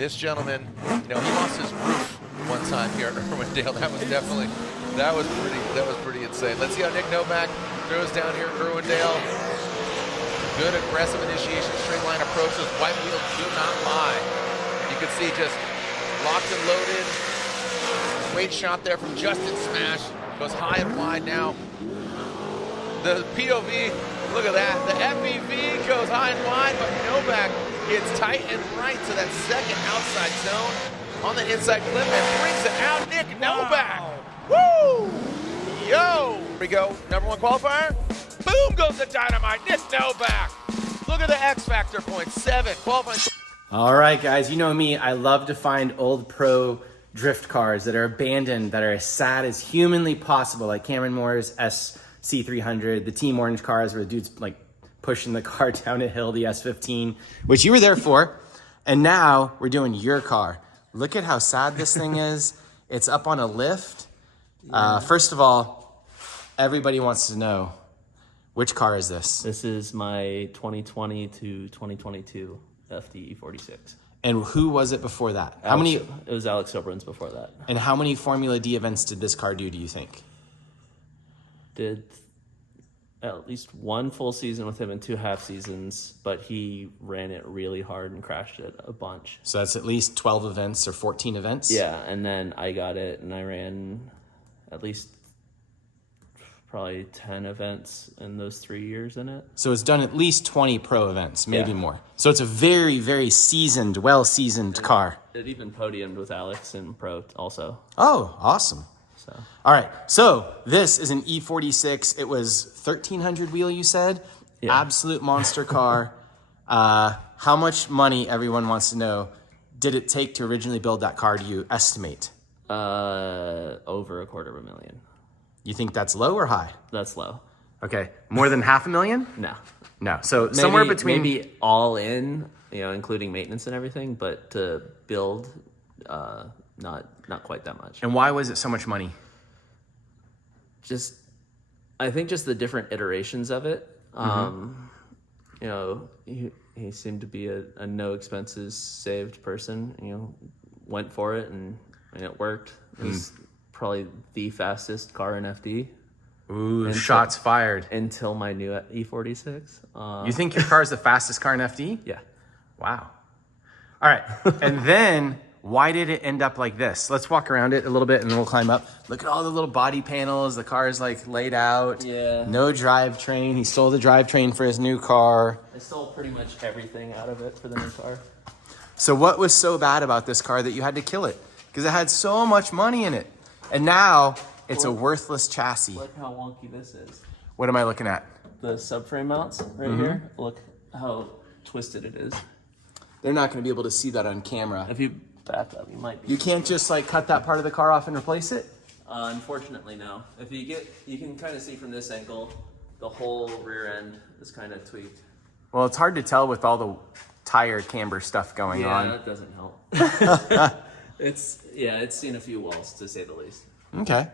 This gentleman, he lost his roof one time here at Irwindale. That was pretty insane. Let's see how Nick Nobacks throws down here at Irwindale. Good aggressive initiation, straight line approach. Those white wheels do not lie. You can see just locked and loaded. Great shot there from Justin Smash. Goes high and wide now. The POV, look at that. The FEV goes high and wide, but Nobacks gets tight and right to that second outside zone on the inside clip and brings it out. Nick Nobacks. Woo! Yo! Here we go. Number one qualifier. Boom goes the dynamite. Nick Nobacks. Look at the X Factor points. 7. Qualifying. All right, guys. You know me. I love to find old pro drift cars that are abandoned, that are as sad as humanly possible, like Cameron Moore's SC300, the Team Orange cars where the dude's like pushing the car down a hill, the S15, which you were there for. And now we're doing your car. Look at how sad this thing is. It's up on a lift. First of all, everybody wants to know, which car is this? This is my 2020 to 2022 FD E46. And who was it before that? It was Alex Sobrins before that. And how many Formula D events did this car do you think? Did at least one full season with him and 2 half seasons, but he ran it really hard and crashed it a bunch. So that's at least 12 events or 14 events? Yeah, and then I got it and I ran at least probably 10 events in those 3 years in it. So it's done at least 20 pro events, maybe more. So it's a very, very seasoned, well-seasoned car. It even podiumed with Alex in pro also. Oh, awesome. So. All right, so this is an E46. It was 1,300 wheel, you said? Yeah. Absolute monster car. How much money, everyone wants to know, did it take to originally build that car, do you estimate? Over $250,000. You think that's low or high? That's low. Okay, more than $500,000? No. No, so somewhere between... Maybe all in, including maintenance and everything, but to build, not quite that much. And why was it so much money? I think just the different iterations of it. He seemed to be a no expenses saved person. Went for it and it worked. It was probably the fastest car in FD. Ooh, shots fired. Until my new E46. You think your car is the fastest car in FD? Yeah. Wow. All right. And then why did it end up like this? Let's walk around it a little bit and then we'll climb up. Look at all the little body panels. The car is like laid out. Yeah. No drivetrain. He stole the drivetrain for his new car. I stole pretty much everything out of it for the new car. So what was so bad about this car that you had to kill it? Because it had so much money in it. And now it's a worthless chassis. Look how wonky this is. What am I looking at? The subframe mounts right here. Look how twisted it is. They're not going to be able to see that on camera. If you back up, you might be. You can't just like cut that part of the car off and replace it? Unfortunately, no. If you can kind of see from this angle, the whole rear end is kind of tweaked. Well, it's hard to tell with all the tire camber stuff going on. Yeah, that doesn't help. It's seen a few walls, to say the least. Okay.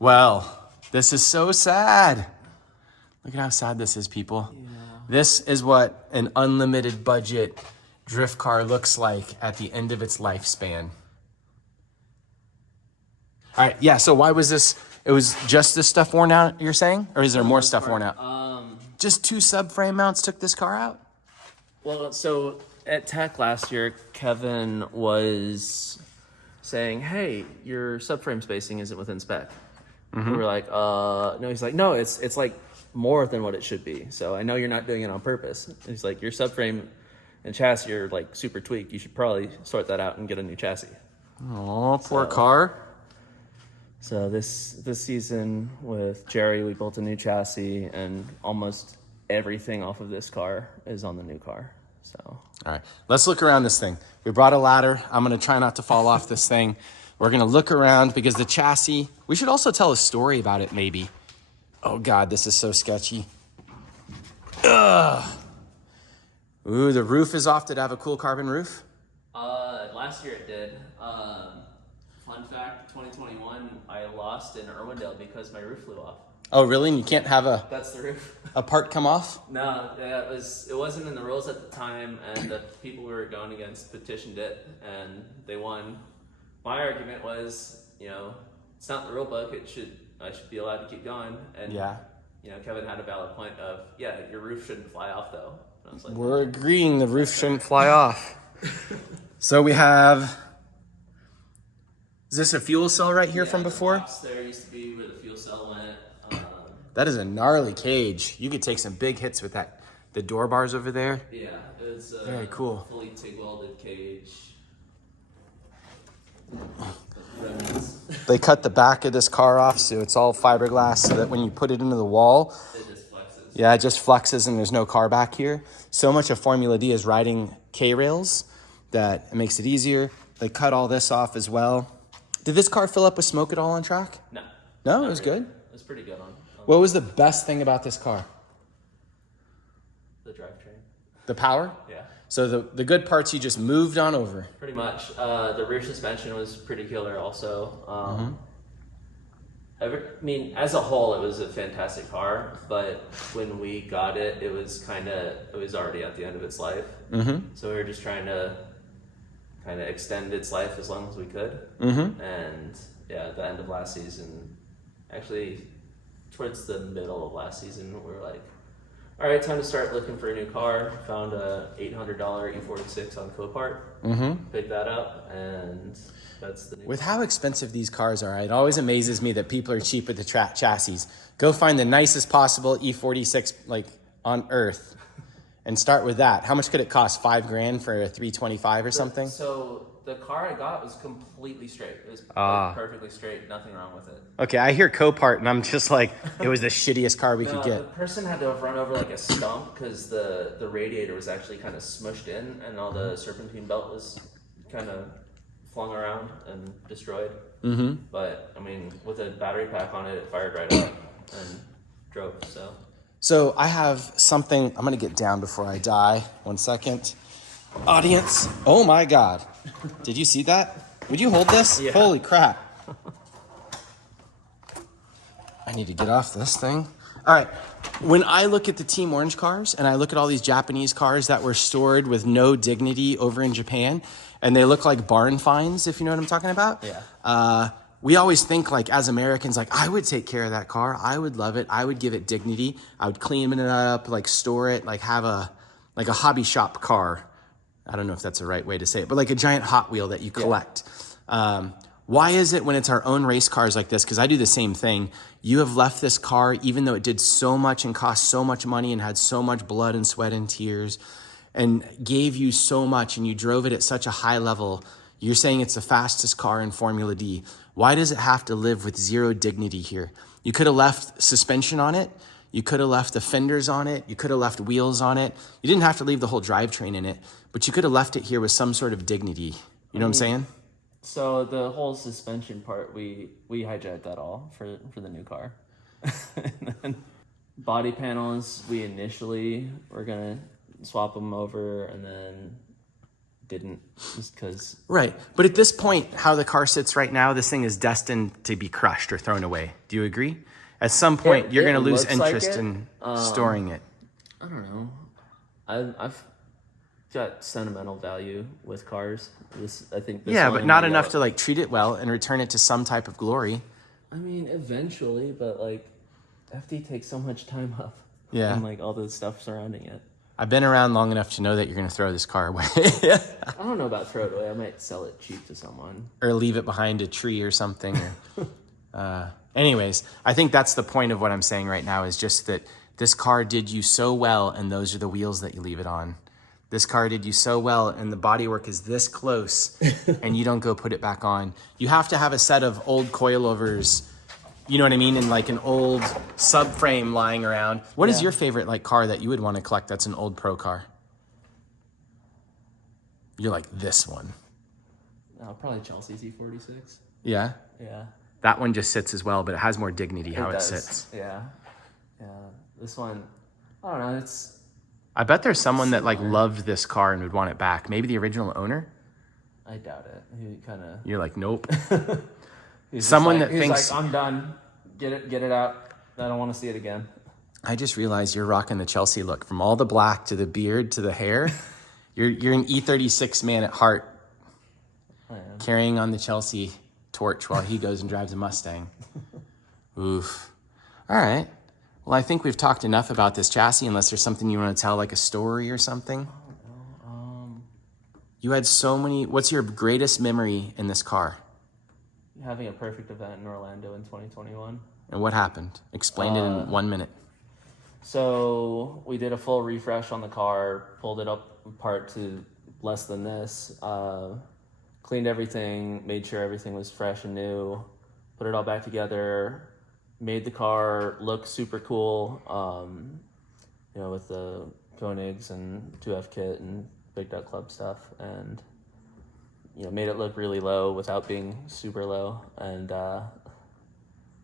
Well, this is so sad. Look at how sad this is, people. Yeah. This is what an unlimited budget drift car looks like at the end of its lifespan. All right, yeah, so why was this? It was just this stuff worn out, you're saying? Or is there more stuff worn out? Just 2 subframe mounts took this car out? Well, so at Tech last year, Kevin was saying, hey, your subframe spacing isn't within spec. We were like, no. He's like, no, it's like more than what it should be. So I know you're not doing it on purpose. And he's like, your subframe and chassis are like super tweaked. You should probably sort that out and get a new chassis. Oh, poor car. So this season with Jerry, we built a new chassis, and almost everything off of this car is on the new car. So. All right, let's look around this thing. We brought a ladder. I'm gonna try not to fall off this thing. We're gonna look around because the chassis, we should also tell a story about it maybe. Oh God, this is so sketchy. Ugh. Ooh, the roof is off. Did it have a cool carbon roof? Last year it did. Fun fact, 2021, I lost in Irwindale because my roof flew off. Oh, really? And you can't have That's the roof. a part come off? No, yeah, it wasn't in the rules at the time, and the people we were going against petitioned it, and they won. My argument was, it's not in the rule book. I should be allowed to keep going. And Yeah. Kevin had a valid point of, your roof shouldn't fly off though. And I was like, We're agreeing the roof shouldn't fly off. So we have, is this a fuel cell right here from before? The box there used to be where the fuel cell went. That is a gnarly cage. You could take some big hits with that. The door bars over there. Yeah, it's a Very cool. fully TIG welded cage. They cut the back of this car off so it's all fiberglass so that when you put it into the wall, It just flexes. yeah, it just flexes and there's no car back here. So much of Formula D is riding K-rails that it makes it easier. They cut all this off as well. Did this car fill up with smoke at all on track? No. No, Not it was really. good. It was pretty good on What was the best thing about this car? the drivetrain. The power? Yeah. So the good parts you just moved on over. Pretty much. The rear suspension was pretty killer also. As a whole, it was a fantastic car, but when we got it, it was already at the end of its life. So we were just trying to kind of extend its life as long as we could. And yeah, at the end of last season, actually towards the middle of last season, we were like, all right, time to start looking for a new car. Found a $800 E46 on Copart. Picked that up, and that's the new With how expensive these cars are, it always amazes me that people are cheap with the chassis. Go find the nicest possible E46 like on earth and start with that. How much could it cost? $5,000 for a 325 or something? So the car I got was completely straight. It was perfectly straight, nothing wrong with it. Okay, I hear Copart and I'm just like, it was the shittiest car we could The get. person had to have run over like a stump because the radiator was actually kind of smushed in, and all the serpentine belt was kind of flung around and destroyed. But I mean, with a battery pack on it, it fired right up and drove. So I have something, I'm gonna get down before I die. 1 second. Audience, oh my God. Did you see that? Would you hold this? Yeah. Holy crap. I need to get off this thing. All right, when I look at the Team Orange cars and I look at all these Japanese cars that were stored with no dignity over in Japan, and they look like barn finds, if you know what I'm talking about. Yeah. We always think like as Americans, like I would take care of that car. I would love it. I would give it dignity. I would clean it up, like store it, like have a hobby shop car. I don't know if that's the right way to say it, but like a giant Hot Wheel that you collect. Why is it when it's our own race cars like this? Because I do the same thing. You have left this car, even though it did so much and cost so much money and had so much blood and sweat and tears and gave you so much, and you drove it at such a high level. You're saying it's the fastest car in Formula D. Why does it have to live with zero dignity here? You could have left suspension on it. You could have left the fenders on it. You could have left wheels on it. You didn't have to leave the whole drivetrain in it, but you could have left it here with some sort of dignity. You know what I'm saying? So the whole suspension part, we hijacked that all for the new car. And then body panels, we initially were gonna swap them over, and then didn't, just because. Right, but at this point, how the car sits right now, this thing is destined to be crushed or thrown away. Do you agree? At some point, you're gonna lose interest in storing it. I don't know. I've got sentimental value with cars. I think. Yeah, but not enough to like treat it well and return it to some type of glory. I mean, eventually, but like, FD takes so much time up. Yeah. And like all the stuff surrounding it. I've been around long enough to know that you're gonna throw this car away. I don't know about throw it away. I might sell it cheap to someone. Or leave it behind a tree or something. Anyways, I think that's the point of what I'm saying right now, is just that this car did you so well, and those are the wheels that you leave it on. This car did you so well, and the bodywork is this close, and you don't go put it back on. You have to have a set of old coilovers, you know what I mean, and like an old subframe lying around. What is your favorite like car that you would want to collect that's an old pro car? You're like, this one. Probably Chelsea's E46. Yeah? Yeah. That one just sits as well, but it has more dignity how it does. sits. Yeah. Yeah. This one, I don't know. I bet there's someone that like loved this car and would want it back. Maybe the original owner? I doubt it. He kind of. You're like, nope. He's Someone like, that thinks like, I'm done. Get it out. I don't want to see it again. I just realized you're rocking the Chelsea look. From all the black to the beard to the hair, you're an E36 man at heart, carrying on the Chelsea torch while he goes and drives a Mustang. Oof. All right. Well, I think we've talked enough about this chassis, unless there's something you want to tell, like a story or something. You had so many. What's your greatest memory in this car? Having a perfect event in Orlando in 2021. And what happened? Explain it in 1 minute. So we did a full refresh on the car, pulled it up apart to less than this, cleaned everything, made sure everything was fresh and new, put it all back together, made the car look super cool, you know, with the Koenigs and 2F kit and Big Duck Club stuff, and you know, made it look really low without being super low, and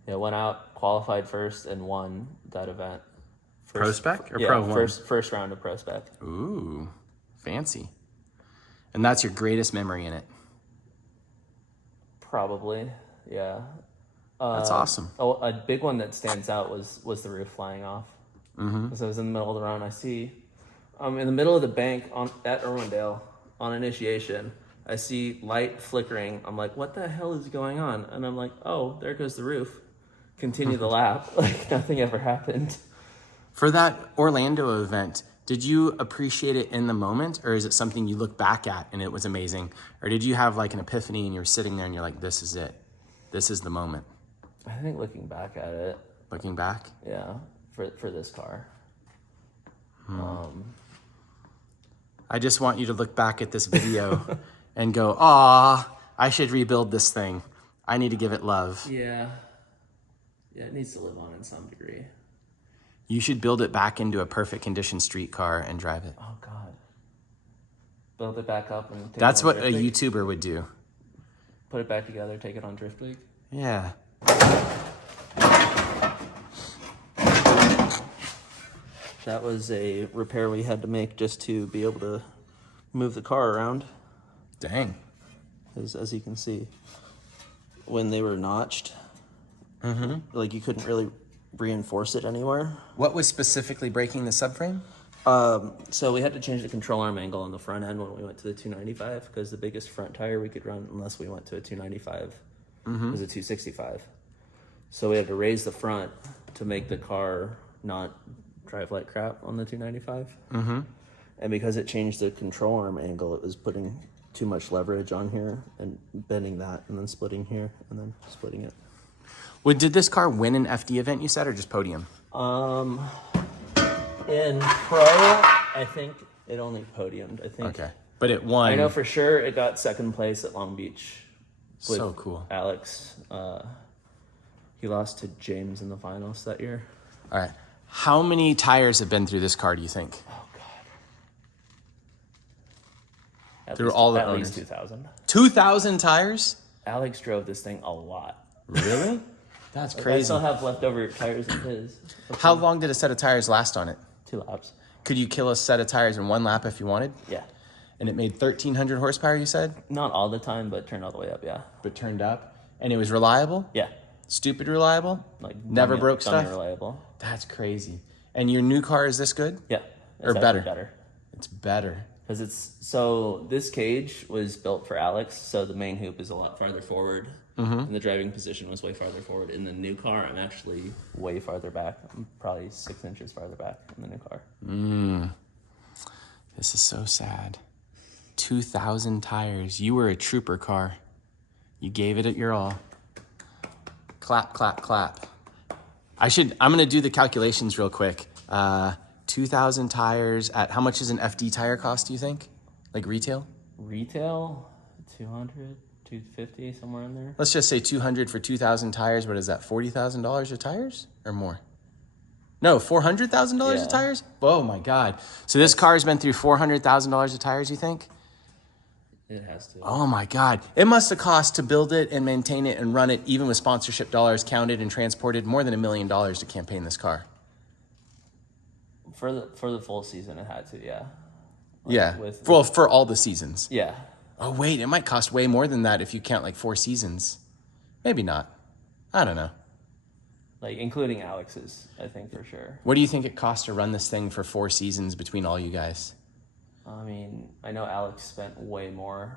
yeah, went out, qualified first, and won that event. Pro Spec or yeah, Pro 1? First round of Pro Spec. Ooh, fancy. And that's your greatest memory in it? Probably, yeah. That's awesome. Oh, a big one that stands out was the roof flying off. Mm-hmm. Because I was in the middle of the run, I see, in the middle of the bank at Irwindale on initiation, I see light flickering. I'm like, what the hell is going on? And I'm like, oh, there goes the roof. Continue the lap. Like nothing ever happened. For that Orlando event, did you appreciate it in the moment, or is it something you look back at and it was amazing? Or did you have like an epiphany and you were sitting there and you're like, this is it. This is the moment. I think looking back at it. Looking back? Yeah, for this car. I just want you to look back at this video and go, "Aw, I should rebuild this thing. I need to give it love." Yeah. Yeah, it needs to live on in some degree. You should build it back into a perfect condition street car and drive it. Oh, God. Build it back up and take That's it on what a Drift Week? YouTuber would do. Put it back together, take it on Drift Week? Yeah. That was a repair we had to make just to be able to move the car around. Dang. As you can see, when they were notched, like you couldn't really reinforce it anywhere. What was specifically breaking the subframe? So we had to change the control arm angle on the front end when we went to the 295 because the biggest front tire we could run unless we went to a 295 was a 265. So we had to raise the front to make the car not drive like crap on the 295. And because it changed the control arm angle, it was putting too much leverage on here and bending that and then splitting here and then splitting it. Well, did this car win an FD event, you said, or just podium? In Pro, I think it only podiumed. I think. Okay. But it won. I know for sure it got second place at Long Beach. With So cool. Alex. He lost to James in the finals that year. All right. How many tires have been through this car, do you think? Oh, God. At Through least, all the at owners. least 2,000. 2,000 tires? Alex drove this thing a lot. Really? That's Like, I crazy. still have leftover tires in his. How long did a set of tires last on it? 2 laps. Could you kill a set of tires in 1 lap if you wanted? Yeah. And it made 1,300 horsepower, you said? Not all the time, but turned all the way up, yeah. But turned up? And it was reliable? Yeah. Stupid reliable? Like Never broke dummy stuff? reliable. That's crazy. And your new car is this good? Yeah. Or It's better? actually better. It's better. Because so this cage was built for Alex, so the main hoop is a lot farther forward, and the driving position was way farther forward. In the new car, I'm actually way farther back. I'm probably 6 inches farther back in the new car. This is so sad. 2,000 tires. You were a trooper car. You gave it your all. Clap, clap, clap. I'm going to do the calculations real quick. 2,000 tires at, how much does an FD tire cost, do you think? Like retail? Retail, 200, 250, somewhere in there. Let's just say 200 for 2,000 tires. What is that, $40,000 of tires or more? No, $400,000 Yeah. of tires? Oh my God. So this car's been through $400,000 of tires, you think? It has to. Oh my God. It must have cost to build it and maintain it and run it, even with sponsorship dollars counted and transported, more than $1 million to campaign this car. For the full season, it had to, yeah. Yeah. with- Well, for all the seasons. Yeah. Oh wait, it might cost way more than that if you count like 4 seasons. Maybe not. I don't know. like including Alex's, I think for sure. What do you think it cost to run this thing for 4 seasons between all you guys? I mean, I know Alex spent way more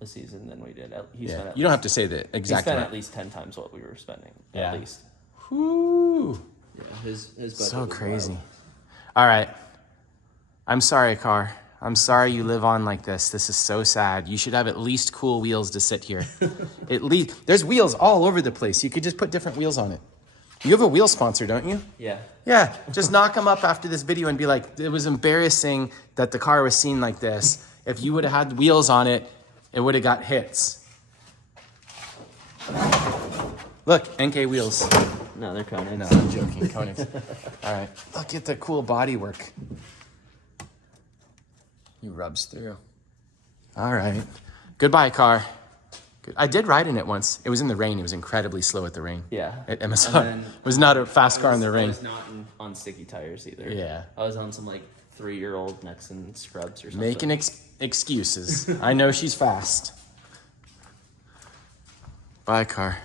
a season than we did. He spent at You don't have to say the he exact spent amount. at least 10 times what we were spending. Yeah. At least. Whoo! Yeah, his budget So was crazy. wild. All right. I'm sorry, car. I'm sorry you live on like this. This is so sad. You should have at least cool wheels to sit here. At least. There's wheels all over the place. You could just put different wheels on it. You have a wheel sponsor, don't you? Yeah. Yeah. Just knock them up after this video and be like, it was embarrassing that the car was seen like this. If you would have had wheels on it, it would have got hits. Look, NK wheels. No, they're Conan's. No, I'm joking. Koenigs. All right. Look at the cool body work. He rubs through. All right. Goodbye, car. Good. I did ride in it once. It was in the rain. It was incredibly slow at the rain. Yeah. At MSR. And then It was not a fast car in the I rain. was not on sticky tires either. Yeah. I was on some like 3-year-old Nexen scrubs or something. Making excuses. I know she's fast. Bye, car.